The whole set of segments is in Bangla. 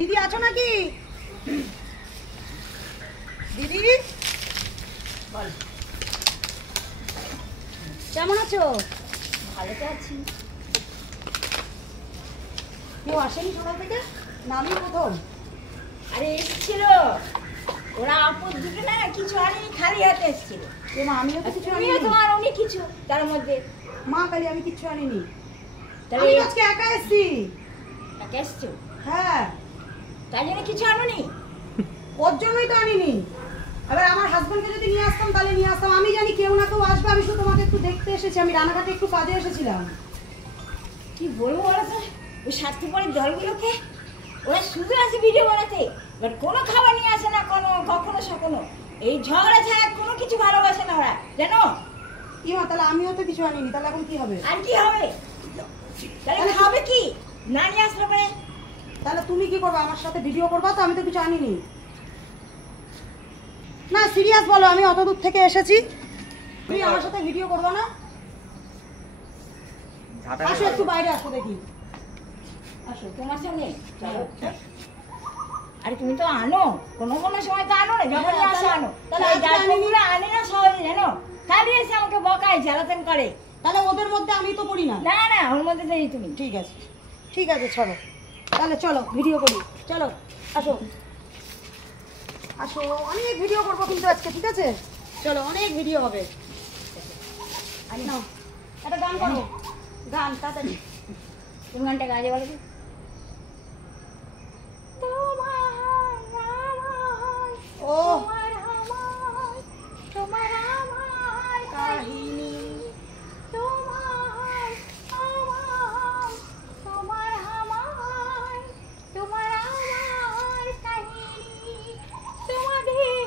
দিদি আছো নাকি? দিদি বল, কেমন আছো? ভালো তো আছি। কেউ আসেনি সকাল থেকে? না আমি প্রথম। আরে এসেছিল ওরা আপদ দুটো না, কিছু আনেনি, খালি হাতে এসেছিল। মা আমিও তো কিছু আনিনি। তুমিও তোমার অনেক কিছু তার মধ্যে। মা কালি আমি কিছু আনিনি। তাহলে আমি আজকে একা এসেছি। একা এসছো? হ্যাঁ, তাই জন্য কিছু আনোনি? ওর জন্যই তো আনিনি। এবার আমার হাজবেন্ডকে যদি নিয়ে আসতাম তাহলে নিয়ে আসতাম। আমি জানি কেউ না কেউ আসবে, আমি শুধু তোমাকে একটু দেখতে এসেছি। আমি রানাঘাটে একটু কাজে এসেছিলাম। কি বলবো বলো তো, ওই স্বার্থপরের দলগুলোকে, ওরা শুধু আসে ভিডিও বানাতে, এবার কোনো খাবার নিয়ে আসে না, কখনো সখনো। এই ঝগড়া ছাড়া কোনো কিছু ভালোবাসে না ওরা, জানো? কি মা, তাহলে আমিও তো কিছু আনিনি, তাহলে এখন কি হবে? আর কি হবে? তাহলে হবে কি না নিয়ে আসলে পরে? তাহলে তুমি কি করবে? আমার সাথে ভিডিও করবা তো? আমি তো কিছু আনিনি। না সিরিয়াস বলো, আমি অত দূর থেকে এসেছি, তুমি আমার সাথে ভিডিও করবা না? আসো একটু বাইরে আসো দেখি। আসো তোমার সামনে চলো। আরে তুমি তো আনো, কোনো সময় তো আনো না, যখন আসো আনো। তাহলে এই গাছগুলো আনে না সহজে, জানো? খালি এসে আমাকে বকায়, জ্বালাতন করে। তাহলে ওদের মধ্যে আমি তো পড়ি না। না না, ওর মধ্যে নেই তুমি। ঠিক আছে, ঠিক আছে, চলো তাহলে, চলো ভিডিও করি। চলো আসো আসো, অনেক ভিডিও করবো কিন্তু আজকে, ঠিক আছে? চলো, অনেক ভিডিও হবে। আমি নাও একটা গান করো, গান তাড়াতাড়ি। তুমি গানটা গাইতে বলো তো। ও তোমার আমার কাহিনী, তোমার আমার, তোমার আমার, তোমার আমার কাহিনী, তোমাদের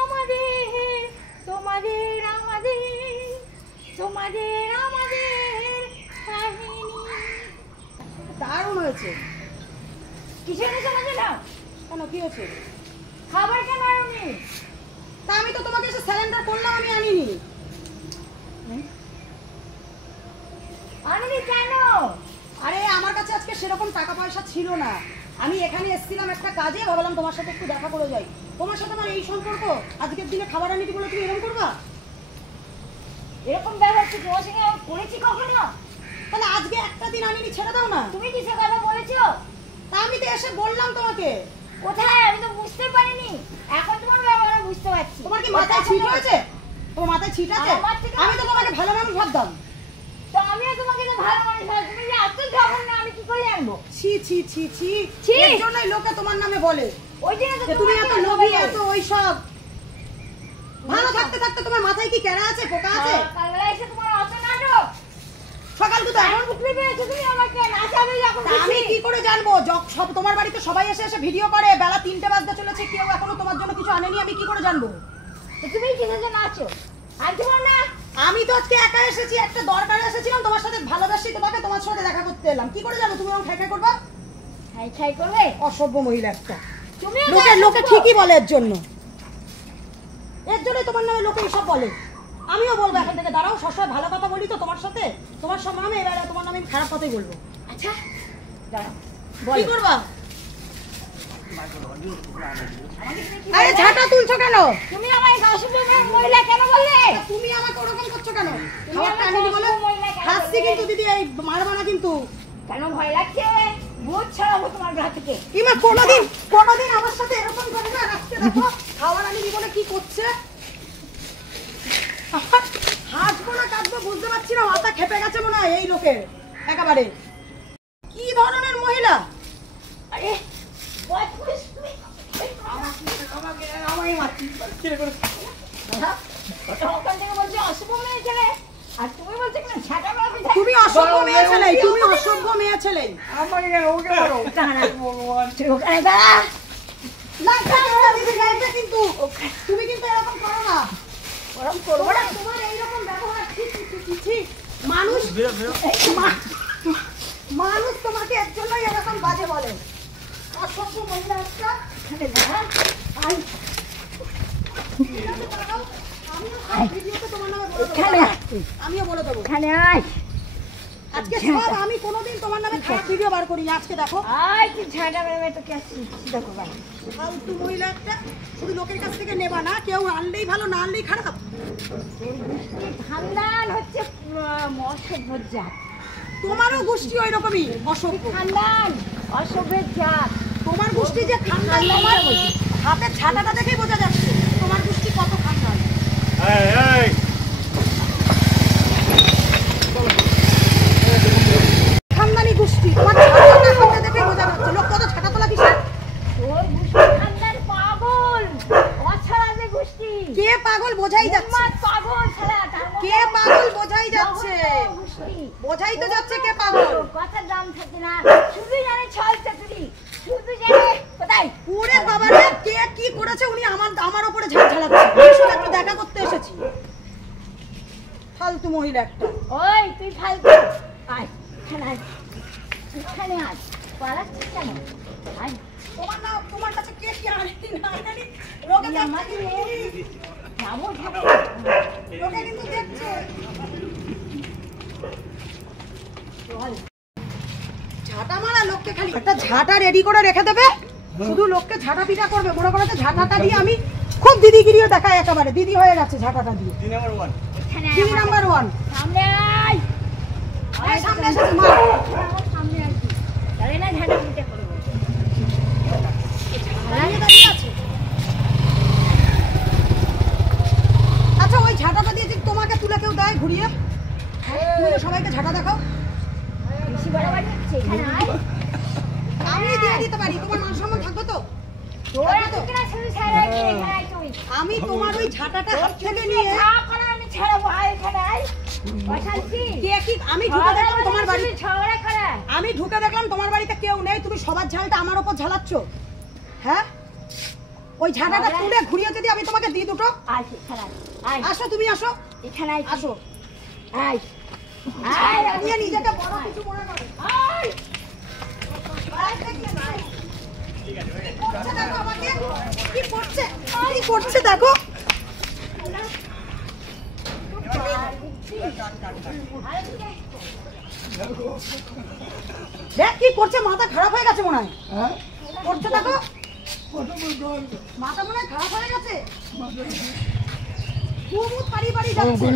আমাদের, তোমাদের আমাদের, তোমাদের আমাদের কাহিনী। দারুণ হয়েছে। কিছু এনেছো নাকি না? কেন, কি হয়েছে? খাবার কেন আনোনি? তা আমি তো তোমাকে এসে স্যালেন্ডার করলাম, আমি আনিনি। আনোনি কেন? আরে আমার কাছে আজকে সেরকম টাকা পয়সা ছিল না। আমি এখানে এসেছিলাম একটা কাজে, ভাবলাম তোমার সাথে একটু দেখা করে যাই। তোমার সাথে আমার এই সম্পর্ক, আজকের দিনে খাবার আনিতে বলে তুমি এরকম করবা? এরকম ব্যবহার কি তোমার সঙ্গে আমি করেছি কখনো? তাহলে আজকে একটা দিন আনিনি, ছেড়ে দাও না। তুমি কিসে কথা বলেছো? তা আমি তো এসে বললাম তোমাকে। কোথায়? আমি তো বুঝতে পারিনি, এখন তোমার ব্যবহার বুঝতে পারছি। তোমার কি মাথায় ছিট হয়েছে? তোমার মাথায় ছিট আছে? আমার থেকে আমি তো তোমাকে ভালো মানুষ ভাবতাম। তো আমিও তোমাকে তো ভালো মানুষ ভাবি, তুমি যে এত জঘন্য, আমি কি করে জানবো? ছি ছি ছি ছি, ছি! এর জন্যই লোকে তোমার নামে বলে ওই জন্য তো যে তুমি তোমাকে এত লোভী, এত ওইসব। ভালো থাকতে থাকতে তোমার মাথায় কি কেরা আছে, পোকা আছে? সকালবেলা এসে তোমার অত নাটক। সকাল তো এমন এখন বুকলি পেয়েছো তুমি আমাকে, নাচাবে যখন তা আমি খুশি। কি করে জানবো? সব তোমার বাড়িতে সবাই এসে এসে ভিডিও করে, বেলা 3টে বাজতে চলেছে, কেউ এখনো তোমার জন্য কিছু আনেনি, আমি কি করে জানবো? তো তুমি কিসের জন্য আছো? আর তোমার না, আমি তো আজকে একা এসেছি, একটা দরকারে এসেছিলাম, তোমার সাথে ভালোবাসি তোমাকে, তোমার সাথে দেখা করতে এলাম। কি করে জানো তুমি আমার খাই খাই করবা? খাই খাই করবে? অসভ্য মহিলা একটা। তুমিও তো লোকে অসভ্য। ঠিকই বলে এর জন্য, এর জন্যই তোমার নামে লোকে এইসব বলে। আমিও বলবো এখন থেকে, দাঁড়াও, সবসময় ভালো কথা বলি তো তোমার সাথে, তোমার সব নামে এবার তোমার নামে আমি খারাপ কথাই বলবো। আচ্ছা দাঁড়াও, কি বলো। করবা? আমাকে তুমি কি আরে বললে? ঝাঁটা তুলছো কেন? তুমি আমায় অসভ্য মহিলা কেন বললে? তুমি আমাকে ওরকম করছো কেন? তুমি খাবারটা আমাকে আনিনি বলে অসভ্য মহিলা কেন হাসছি বললে? কিন্তু দিদি, এই মারবা না কিন্তু। কেন ভয় লাগছে? ভূত ছড়াবো তোমার গা থেকে। ইমা কোনোদিন আমার সাথে এরকম করে না, রাখতে দেখো খাবার আনিনি বলে কি করছে। হাসবো না কাঁদবো বুঝতে পারছি না, মাথা খেপে গেছে মনে হয় এই লোকের একেবারে। কি ধরনের মহিলা! আরে বদমাইশ তুমি। আমাকে মারছি। দাদা, ওটা ওখান থেকে বলছে অশুভ মেয়ে ছেলে, আর তুমি বলছো কিনা ছাটা মারবে। তুমি অসভ্য মেয়ে ছেলে, তুমি অসভ্য মেয়ে ছেলে। আমাকে কেন ওকে মারো? দাঁড়া তুই ওখানে দাঁড়া। না খেলো না দিদি, গাইবে কিন্তু। তুমি কিন্তু এরকম করো না। গরম করবো না। তোমার এইরকম ব্যবহার, ছি ছি ছি ছি ছি। মানুষ তোমাকে এর জন্যই এরকম বাজে বলে। অসভ্য মহিলা একটা। এখানে দাঁড়া। আই। আমিও সব ভিডিওতে তোমার নামে বলে দেবো। এখানে আয় তুই। আমিও বলে দেবো। এখানে আয়। আজকে সব আমি কোনোদিন তোমার নামে খারাপ ভিডিও বার করি না, আজকে দেখো আয় তুই ঝাড়া মেরে তোকে দেখো বাবা ফালতু মহিলা একটা, শুধু লোকের কাছ থেকে নেবা না, কেউ আনলেই ভালো না আনলেই খারাপ। খানদান হচ্ছে অসভ্যের জাত। তোমারও গোষ্ঠী ওই রকমই অসভ্য। খানদান অসভ্যের জাত। তোমার গোষ্ঠী যে খানদান, তোমার হাতের ছাতাটা দেখেই বোঝা যাচ্ছে তোমার গোষ্ঠী কত খানদান। খানদানি গোষ্ঠী, তোমার ছাতাটা হাতে দেখেই বোঝা যাচ্ছে। লোক কত ছাতা তোলা কিসের? তোর গোষ্ঠী খানদান পাগল, অছাড়া যে গোষ্ঠী। কে পাগল বোঝাই যাচ্ছে, উম্মাদ পাগল ছাড়া তার মধ্যে কে পাগল বোঝাই যাচ্ছে, জঘন্য গোষ্ঠী। বোঝাই তো যাচ্ছে কে পাগল। কথার দাম থাকে না, শুধু জানে ছল চাতুরি, শুধু জানে কোথায় ওরে বাবা রে, কে কি করেছে উনি আমার উপরে ঝাড় ঝাড়াচ্ছে। আমি শুধু একটু দেখা করতে এসেছি। ফালতু মহিলা একটা। ওই তুই ফালতু আয় এখানে আয়, এখানে আয়, পালাচ্ছিস কেন? আয় তোমার কাছে কে কি আনেনি না আনেনি লোকে আমাকে যাবো যাবো লোকে কিন্তু দেখছে। চল ঝাঁটা মারা লোককে খালি একটা ঝাঁটা রেডি করে রেখে দেবে, শুধু লোককে ঝাঁটা পিটা করবে। মনে করো যে ঝাঁটাটা দিয়ে আমি খুব দিদিগিরিও দেখায়, একেবারে দিদি হয়ে গেছে ঝাঁটাটা দিয়ে। এখানে আয়, 3 নাম্বার 1 সামনে আয়, আয় সামনে এসেছে মা। আমার সামনে আয়, তাহলে না ঝাঁটা পিটা করবো। দাঁড়িয়ে দাঁড়িয়ে আছে। আচ্ছা ওই ঝাঁটাটা দিয়ে যদি তোমাকে তুলে কেউ দেয় ঘুরিয়ে, তুমি তো সবাইকে ঝাঁটা দেখাও। বেশি বাড়াবাড়ি হচ্ছে, এখানে আয়। আমি দিয়ে দিতে পারি, তোমার মান সম্মান থাকবে তো? তোর এত কিনা শুধু ছাড়া এখানে আয় তুই। আমি তোমার ওই ঝাঁটাটা হাত থেকে নিয়ে যা করে আমি ছাড়াবো, আয় এখানে আয়। বসাচ্ছি। কে কি আমি ঢুকে দেখলাম তোমার বাড়ি, ঝগড়া করা। আমি ঢুকে দেখলাম তোমার বাড়িতে কেউ নেই, তুমি সবার ঝালটা আমার উপর ঝালাচ্ছ। হ্যাঁ ওই ঝাঁটাটা তুলে ঘুরিয়ে যদি আমি তোমাকে দিই দুটো। আয় এখানে আয়, আয় আসো তুমি আসো, এখানে আয়, আসো। আয় আয় নিয়ে নিজেকে বড় কিছু মনে করো। আয়। কি করছে দেখো আমাকে, কি করছে, কি করছে দেখো। দেখ কি করছে, মাথা খারাপ হয়ে গেছে মনে হয়। করছে দেখো, মাথা মনে হয় খারাপ হয়ে গেছে। খুব পারি পারি যাচ্ছে,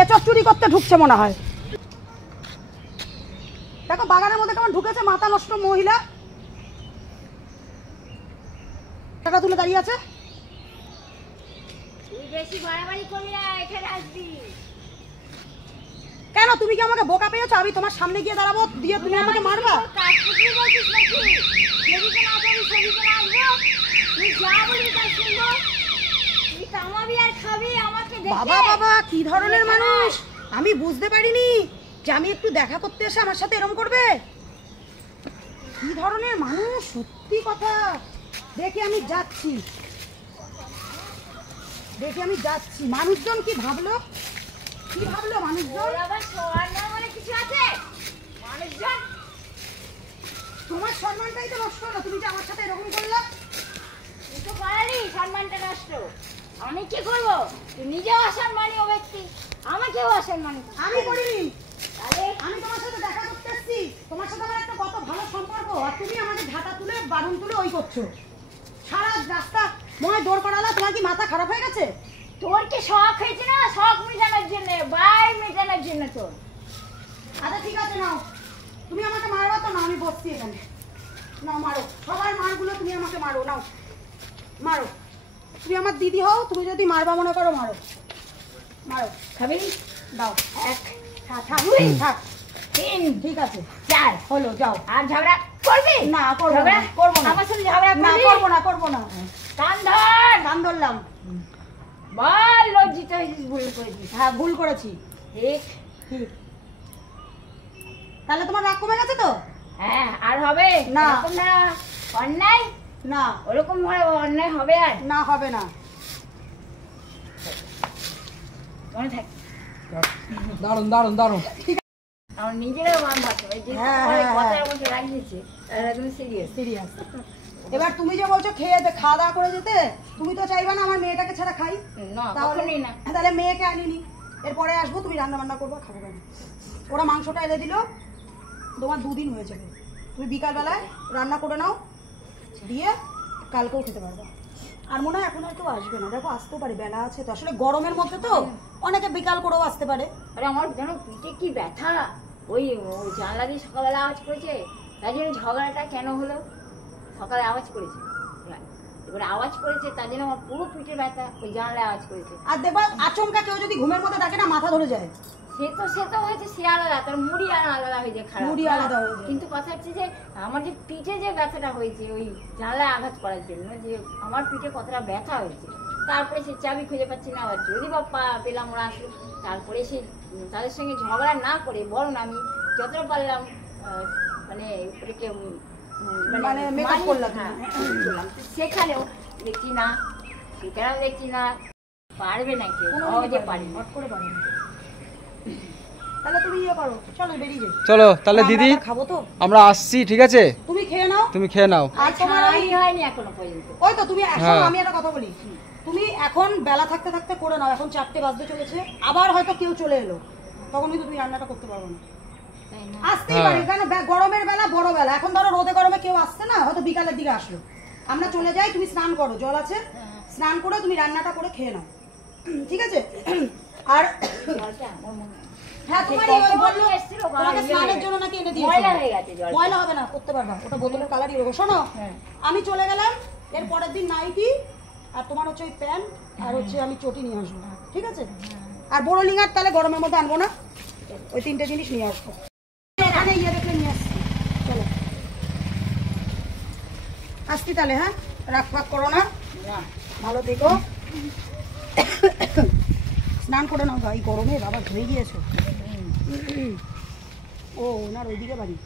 এচর চুরি করতে ঢুকছে মনে হয়। দেখো বাগানের মধ্যে কেমন ঢুকেছে মাথা নষ্ট মহিলা, টাকা তুলে দাঁড়িয়ে আছে। তুই বেশি বাড়াবাড়ি করবি না, এখানে আসবি। কেন তুমি কি আমাকে বোকা পেয়েছো? আমি তোমার সামনে গিয়ে দাঁড়াবো, দিয়ে তুমি আমাকে মারবা? কাজ করবি বলছিস নাকি? যেদিকে না যাবি সেদিকে না আসবো। তুই যা বলবি তাই শুনবো। তুই কামাবি আর খাবি আমাকে দেখে। বাবা বাবা কি ধরনের মানুষ, আমি বুঝতে পারিনি যে আমি একটু দেখা করতে এসে আমার সাথে এরকম করবে। কি ধরনের মানুষ, সত্যি কথা। দেখে আমি যাচ্ছি, দেখে আমি যাচ্ছি। মানুষজন কি ভাবলো, কি ভাবলো মানুষজন? তোর আবার শোয়ার না বলে কিছু আছে? মানুষজন তোমার সম্মানটাই তো নষ্ট হলো, তুমি যে আমার সাথে এরকম করলে। তুই তো পারলি সম্মানটা নষ্ট। আমি কি করবো? তুই নিজেও অসম্মানী ও ব্যক্তি, আমাকেও অসম্মানী। আমি করিনি, তাহলে আমি তোমার সাথে দেখা করতে এসেছি। তোমার সাথে আমার একটা কত ভালো সম্পর্ক, আর তুমি আমাকে ঝাঁটা তুলে বারুন তুলে ওই করছো। সারা রাস্তা মনে হয় দৌড় করালা, তোমার কি মাথা খারাপ হয়ে গেছে? তোর কি শখ হয়েছে না? শখ মেটানোর জন্য, বাই মেটানোর জন্য তোর। আচ্ছা ঠিক আছে নাও, তুমি আমাকে মারবা তো না, আমি বসছি এখানে। নাও মারো, সবার মারগুলো তুমি আমাকে মারো, নাও মারো। তুমি আমার দিদি হও, তুমি যদি মারবা মনে করো মারো, মারো। খাবি? দাও, এক, থাক থাক থাক, তিন, ঠিক আছে চার। হলো, যাও। আর ঝগড়া করবি? না করবো ঝগড়া না, করবো না, আমার সাথে ঝগড়া না করবি? করবো না, করবো না। কান ধর। কান ধরলাম। বল লজ্জিত হয়েছিস, ভুল করেছিস। হ্যাঁ ভুল করেছি, ঠিক। ঠিক। তাহলে তোমার রাগ কমে গেছে তো? হ্যাঁ, আর হবে না। এরকম না অন্যায়, না ওরকম ভাবে অন্যায় হবে আর? না হবে না। মনে থাক। দারুন দারুন দারুন। আমার নিজেরও মান থাকে, ওই যে হ্যাঁ, তোমার হ্যাঁ, কথার মধ্যে রাখিয়েছে, একদম সিরিয়াস। সিরিয়াস। এবার তুমি যে বলছো খাওয়া দাওয়া করে যেতে, তুমি তো চাইবা না আমার মেয়েটাকে ছাড়া খাই। না, তাহলে কখনোই না। তাহলে মেয়েকে আনিনি, এরপরে আসবো, তুমি রান্না বান্না করবো, খাবো কেন? ওরা মাংসটা এনে দিল, তোমার 2 দিন হয়ে যাবে। তুমি বিকালবেলায় রান্না করে নাও, দিয়ে কালকেও খেতে পারবে। আর মনে হয় এখন আর কেউ আসবে না, দেখো আসতেও পারে, বেলা আছে তো, আসলে গরমের মধ্যে তো অনেকে বিকাল করেও আসতে পারে। আরে আমার যেন পিঠে কি ব্যথা, ওই জানলা দিয়ে সকালবেলা আওয়াজ করেছে, তাই জন্য ঝগড়াটা কেন হলো, সকালে আওয়াজ করেছে, এবারে আওয়াজ করেছে তার জন্য আমার পুরো পিঠে ব্যথা, ওই জানলায় আওয়াজ করেছে। আর দেখবা আচমকা কেউ যদি ঘুমের মধ্যে ডাকে না, মাথা ধরে যায়। সে তো হয়েছে, সে আলাদা, তার মুড়ি আলাদা হয়ে যায়, খারাপ মুড়ি আলাদা হয়ে যায়। কিন্তু কথা হচ্ছে যে আমার যে পিঠে যে ব্যথাটা হয়েছে ওই জানলায় আঘাত করার জন্য, যে আমার পিঠে কতটা ব্যথা হয়েছে, তারপরে সে চাবি খুঁজে পাচ্ছি না, আবার যদি বা পেলাম ওরা আসলো, তারপরে সে তাদের সঙ্গে ঝগড়া না করে বরং আমি যতটা পারলাম মানে ওটাকে মানে মেকআপ করলাম। করলাম। সেখানেও দেখছি না, সেখানেও দেখছি না পারবে না, কেউ সহজে পারি হট করে পারে না। তাহলে তুমি ইয়ে করো, চলো বেরিয়ে যাই। চলো তাহলে দিদি, আমরা খাবো তো, আমরা আসছি, ঠিক আছে? তুমি খেয়ে নাও। তুমি খেয়ে নাও। আর তোমার হয়নি এখনো পর্যন্ত। ওই তো তুমি এখন, হ্যাঁ। আমি একটা কথা বলি, তুমি এখন বেলা থাকতে থাকতে করে নাও, এখন 4টে বাজতে চলেছে, আবার হয়তো কেউ চলে এলো, তখন কিন্তু তুমি রান্নাটা করতে পারবে না। তাই না? আসতেই পারে, কারণ গরমের বেলা বড় বেলা, এখন ধরো রোদে গরমে কেউ আসছে না, হয়তো বিকালের দিকে আসলো, আমরা চলে যাই, তুমি স্নান করো, জল আছে, স্নান করে তুমি রান্নাটা করে খেয়ে নাও, ঠিক আছে? আর জলটা আমার মনে হয় হ্যাঁ, তোমার সে এই ওই কখন বললো এসেছিল, তোমাকে ইয়ে স্নানের হয়ে জন্য নাকি এনে দিয়েছে। ময়লা হয়ে গেছে জল। ময়লা হবে না, করতে পারবা, ওটা বোতলের কালারই হবে। শোনো, হ্যাঁ। আমি চলে গেলাম, এর পরের দিন নাইটি আর তোমার হচ্ছে ওই প্যান্ট আর হচ্ছে আমি চটি নিয়ে আসবো, ঠিক আছে? আর বড় লিঙ্গার তাহলে গরমের মধ্যে আনবো না, ওই 3টে জিনিস নিয়ে আসবো। এখানে ইয়ে দেখলে নিয়ে আসছি, চলো আসছি তাহলে। হ্যাঁ, রাগ ফাগ করো না, না, ভালো থেকো, স্নান করে নাও, ভাই গরমে বাবা ধুয়ে গিয়েছো। ও ওনার ওইদিকে বাড়ি,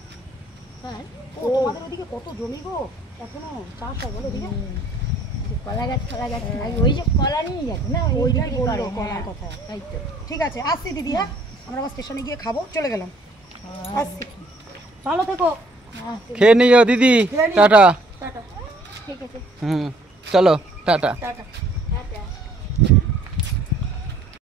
হ্যাঁ, ও তোমাদের ওইদিকে কত জমি গো, এখনো চাষ হয় বলো দিকে? কলা গাছ আগে ওই যে কলা নিয়ে গেছে না, ওইটাই বিক্রি বললো করে, কলার হ্যাঁ, কথা। তাই তো। ঠিক আছে, আসছি দিদি। হ্যাঁ, আমরা আবার স্টেশনে গিয়ে খাবো, চলে গেলাম, হ্যাঁ, আসছি, ভালো থেকো, হ্যাঁ, খেয়ে নিও দিদি, খেয়ে নিও। টাটা। টাটা ঠিক আছে। হুম, চলো টাটা। টাটা।